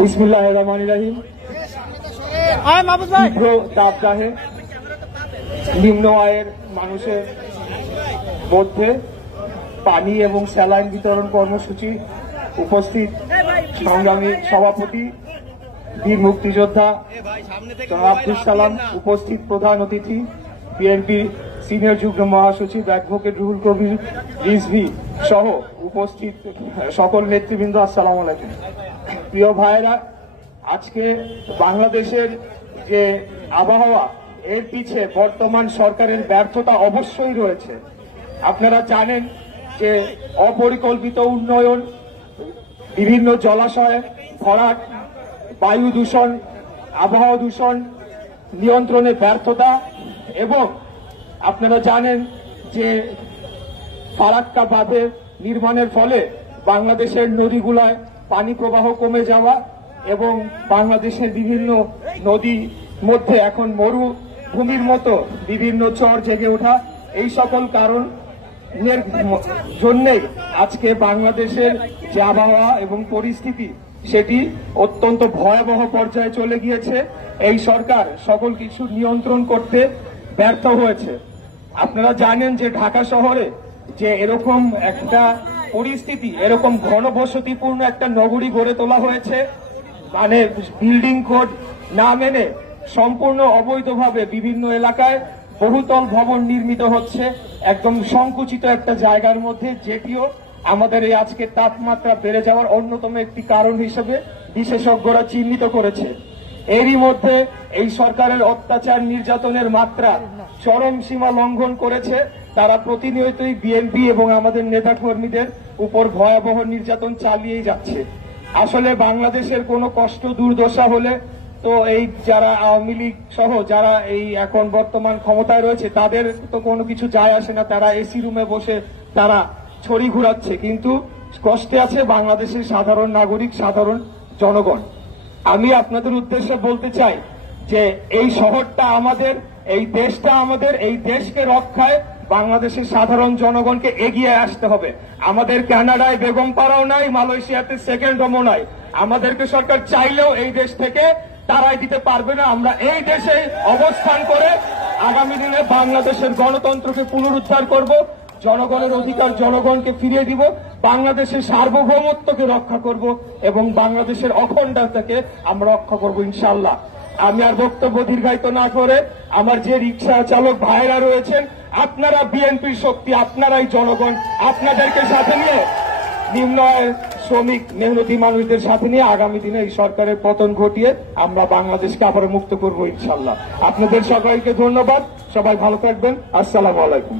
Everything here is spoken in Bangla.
বিসমিল্লাহিররহমানিররহিম। তীব্র তাপদাহে নিম্ন আয়ের মানুষের মধ্যে পানি এবং স্যালাইন বিতরণ কর্মসূচি উপস্থিত সংগ্রামী সভাপতি বীর মুক্তিযোদ্ধা আব্দুল সালাম, উপস্থিত প্রধান অতিথি বিএনপি সিনিয়র যুগ্ম মহাসচিব অ্যাডভোকেট রুহুল কবির রিজভী সহ উপস্থিত সকল নেতৃবৃন্দ, আসসালামু আলাইকুম। প্রিয় ভাইয়েরা, আজকে বাংলাদেশের যে আবহাওয়া, এর পিছে বর্তমান সরকারের ব্যর্থতা অবশ্যই রয়েছে। আপনারা জানেন যে অপরিকল্পিত উন্নয়ন, বিভিন্ন জলাশয় ভরাট, বায়ু দূষণ, আবহাওয়া দূষণ নিয়ন্ত্রণে ব্যর্থতা, এবং আপনারা জানেন যে ফারাক্কা বাঁধের নির্মাণের ফলে বাংলাদেশের নদীগুলায় পানি প্রবাহ কমে যাওয়া এবং বাংলাদেশের বিভিন্ন নদীর মধ্যে এখন মরুভূমির মতো বিভিন্ন চর জেগে ওঠা, এই সকল কারণের জন্যই আজকে বাংলাদেশের যে আবহাওয়া এবং পরিস্থিতি সেটি অত্যন্ত ভয়াবহ পর্যায়ে চলে গিয়েছে। এই সরকার সকল কিছু নিয়ন্ত্রণ করতে ব্যর্থ হয়েছে। আপনারা জানেন যে ঢাকা শহরে যে এরকম একটা পরিস্থিতি, এরকম ঘনবসতিপূর্ণ একটা নগরী গড়ে তোলা হয়েছে, মানে বিল্ডিং কোড না মেনে সম্পূর্ণ অবৈধভাবে বিভিন্ন এলাকায় বহুতল ভবন নির্মিত হচ্ছে, একদম সংকুচিত একটা জায়গার মধ্যে, যেটিও আমাদের এই আজকে তাপমাত্রা বেড়ে যাওয়ার অন্যতম একটি কারণ হিসেবে বিশেষজ্ঞরা চিহ্নিত করেছে। এরই মধ্যে এই সরকারের অত্যাচার নির্যাতনের মাত্রা চরম সীমা লঙ্ঘন করেছে। তারা প্রতিনিয়তই বিএনপি এবং আমাদের নেতাকর্মীদের উপর ভয়াবহ নির্যাতন চালিয়েই যাচ্ছে। আসলে বাংলাদেশের কোনো কষ্ট দুর্দশা হলে তো এই যারা আওয়ামী লীগ সহ যারা এই এখন বর্তমান ক্ষমতায় রয়েছে তাদের তো কোনো কিছু যায় আসে না, তারা এসি রুমে বসে তারা ছড়ি ঘুরাচ্ছে, কিন্তু কষ্টে আছে বাংলাদেশের সাধারণ নাগরিক, সাধারণ জনগণ। আমি আপনাদের উদ্দেশ্যে বলতে চাই যে এই শহরটা আমাদের, এই দেশটা আমাদের, এই দেশকে রক্ষায় বাংলাদেশের সাধারণ জনগণকে এগিয়ে আসতে হবে। আমাদের কানাডায় বেগমপাড়াও নাই, মালয়েশিয়াতে সেকেন্ড হোমও নাই। আমাদেরকে সরকার চাইলেও এই দেশ থেকে তারাই দিতে পারবে না। আমরা এই দেশে অবস্থান করে আগামী দিনে বাংলাদেশের গণতন্ত্রকে পুনরুদ্ধার করব, জনগণের অধিকার জনগণকে ফিরিয়ে দিব, বাংলাদেশের সার্বভৌমত্বকে রক্ষা করব এবং বাংলাদেশের অখণ্ডতাকে আমরা রক্ষা করব ইনশাআল্লাহ। আমি আর বক্তব্য দীর্ঘায়িত না করে আমার যে রিক্সা চালক ভাইরা রয়েছেন, আপনারা বিএনপির শক্তি, আপনারাই জনগণ, আপনাদেরকে সাথে নিয়ে নিম্ন আয়ের শ্রমিক মেহনতি মানুষদের সাথে নিয়ে আগামী দিনে এই সরকারের পতন ঘটিয়ে আমরা বাংলাদেশকে আবার মুক্ত করব ইনশাআল্লাহ। আপনাদের সবাইকে ধন্যবাদ, সবাই ভালো থাকবেন, আসসালামু আলাইকুম।